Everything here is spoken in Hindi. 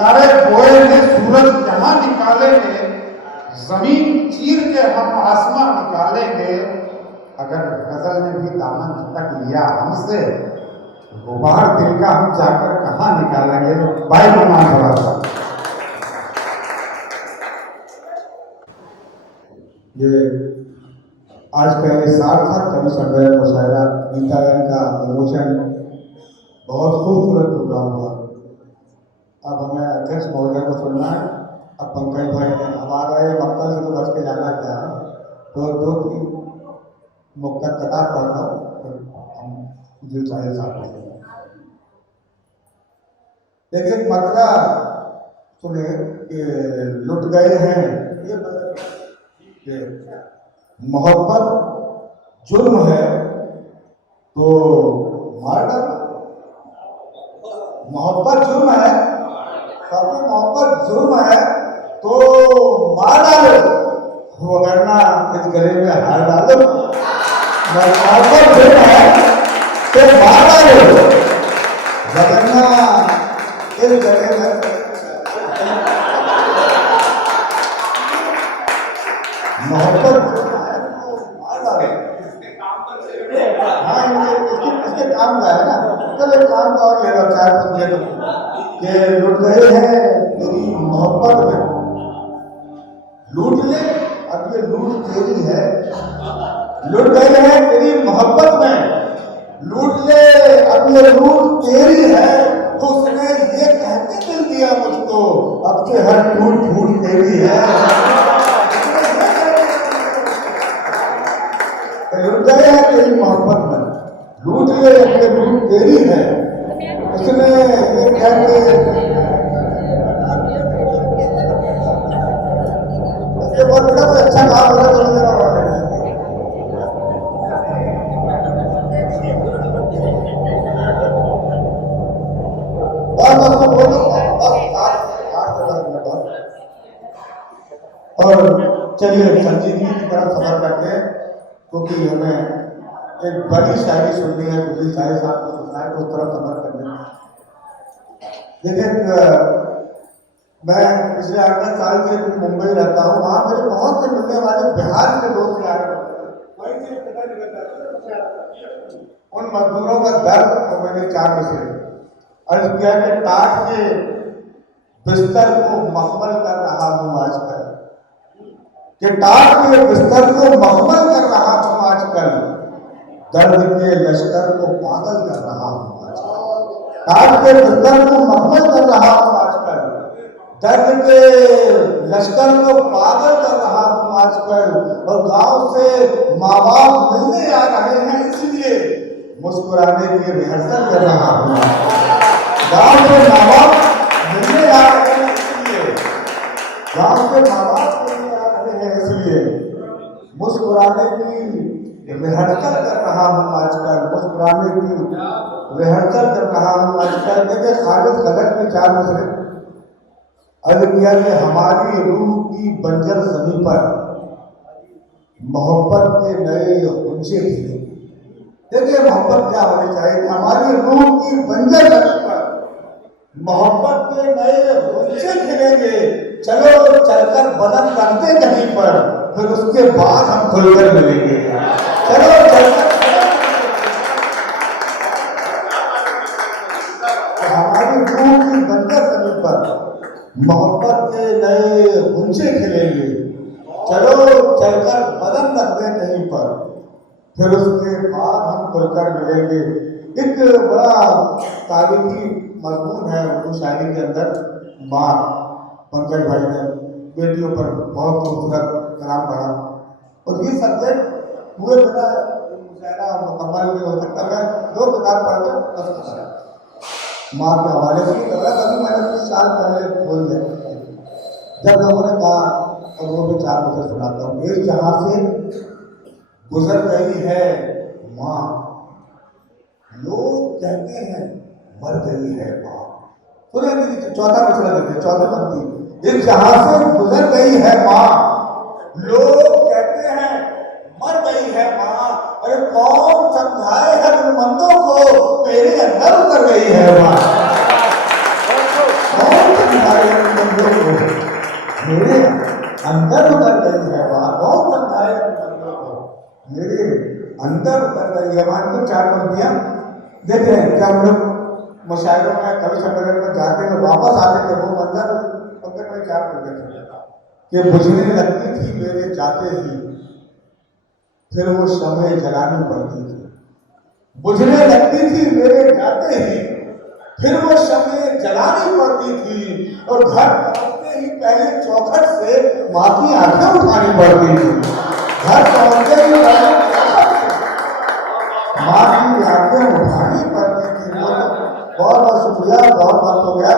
सितारे बोएंगे, सूरज जहां निकालेंगे, जमीन चीर के हम आसमां निकालेंगे। अगर गजल ने भी दामन तक लिया हमसे, गुबार दिल का हम जाकर कहां निकालेंगे। भाई नुमान थोड़ा सा ये आज का ये सार्थक कवि सम्मेलन मुशायरा गीतायन का विमोचन बहुत खूबसूरत प्रोग्राम हुआ। अब हमें अध्यक्ष महोदय को सुनना है। अब पंकज भाई ने हमारा ये मक्तल से तो बच के जाना क्या है, तो दो तीन मुक्तक कतार पढ़ता हूँ, हम दिल चाहे साथ देखिए। मतला सुने कि लुट गए हैं, ये मोहब्बत जुर्म है तो मार डालो। मोहब्बत जुर्म है, सबकी मोहब्बत जुर्म है तो मार डालो, वरना इस गले में हार डालो। मोहब्बत जुर्म है तो मार डालो, वरना इस गले में मोहब्बत इसके काम का है ना। चलो एक काम का और ले लो, चार पंजे के लुट गए हैं मेरी मोहब्बत में, लूट ले। अब ये लूट तेरी है, लुट गए हैं तेरी मोहब्बत में, लूट ले। अब ये लूट तेरी है तो उसने ये कहते दिल दिया मुझको, अब से हर टूट फूट तेरी है। लुट गए हैं तेरी मोहब्बत में, लूट ले। अपने लूट तेरी है, उसने ये कहते उसके बहुत बड़ा कोई अच्छा काम हो रहा है, थोड़ी देर और और चलिए संजीदगी की तरफ सफर करते हैं, क्योंकि हमें एक बड़ी शायरी सुननी है, दूसरी शायरी साहब को सुनना है, तो उस तरफ सफर करने। देखिए मैं पिछले 8-10 साल से मुंबई रहता हूँ, वहाँ मेरे बहुत से मिलने वाले बिहार के दोस्त आए, उन मजदूरों का दर्द तो मैंने 4 मिसरे अर्ज किया कि टाट के बिस्तर को मखमल कर रहा हूँ आजकल, कि टाट के बिस्तर को मखमल कर रहा हूँ आजकल, दर्द के लश्कर को पागल कर रहा हूँ आजकल। टाट के बिस्तर को मखमल कर रहा हूँ आजकल, दर्द के लश्कर को पागल कर रहा हूँ आजकल। और गांव से माँ बाप मिलने आ रहे हैं, इसलिए मुस्कुराने की रिहर्सल कर रहा हूँ। गांव से माँ बाप मिलने आ रहे हैं, इसलिए गांव से माँ बाप मिलने आ रहे हैं, इसलिए मुस्कुराने की रिहर्सल कर रहा हूँ आजकल, मुस्कुराने की रिहर्सल कर रहा हूँ आजकल। देखिए खालिद गजल में 4 मिसरे अर्ज किया कि हमारी रूह की बंजर जमीन पर मोहब्बत के नए गुंजे खिले। देखिए मोहब्बत क्या होनी चाहिए, हमारी रूह की बंजर जमीन पर मोहब्बत के नए गुंजे खिलेंगे। चलो चलकर बदन करते कहीं पर, फिर उसके बाद हम खुलकर मिलेंगे। चलो चलकर हमारी रूह की बंजर जमीन पर मोहब्बत के नए गुंजे खिलेंगे। चलो चलकर बदन रख दे कहीं पर, फिर उसके बाद हम खुलकर मिलेंगे। एक बड़ा तारीखी मजमून है उर्दू शायरी के अंदर। माँ पंकज भाई ने बेटियों पर बहुत खूबसूरत कलाम पढ़ा, और ये सब्जेक्ट हुए बिना मुशायरा मुकम्मल नहीं हो सकता। मैं 2 किताब पढ़ के माँ के हवाले से कभी मैंने 30 साल पहले बोल दिया, जब लोगों ने कहा, और वो भी 4 मुझे सुनाता हूँ। एक जहाँ से गुजर गई है माँ, लोग कहते हैं मर गई है माँ। सुनिए दीदी, 4था मिसरा देखिए, 4वीं पंक्ति। एक जहाँ से गुजर गई है माँ, लोग कहते हैं मर गई है माँ। अरे कौन समझाए है दिलमंदों को, मेरे अंदर उतर गई है माँ। कौन समझाए मेरे अंदर उतर गई है बात, बहुत समझाए मेरे अंदर उतर गई है बात। तो चार बंदियां देते हैं, जब हम लोग मुशायरों में कवि सम्मेलन में जाते हैं वापस आते थे, वो मंजर पंकज में क्या करते थे कि बुझने लगती थी मेरे जाते ही, फिर वो शमे जलानी पड़ती थी। बुझने लगती थी मेरे जाते ही, फिर वो शमे जलानी पड़ती थी, और घर पहुंचते ही पहले चौखट से माँ की आंखें उठानी पड़ती थी। घर पहुंचते ही पहले चौखट से माँ की आंखें उठानी पड़ती थी। बहुत बहुत शुक्रिया, बहुत बहुत हो गया।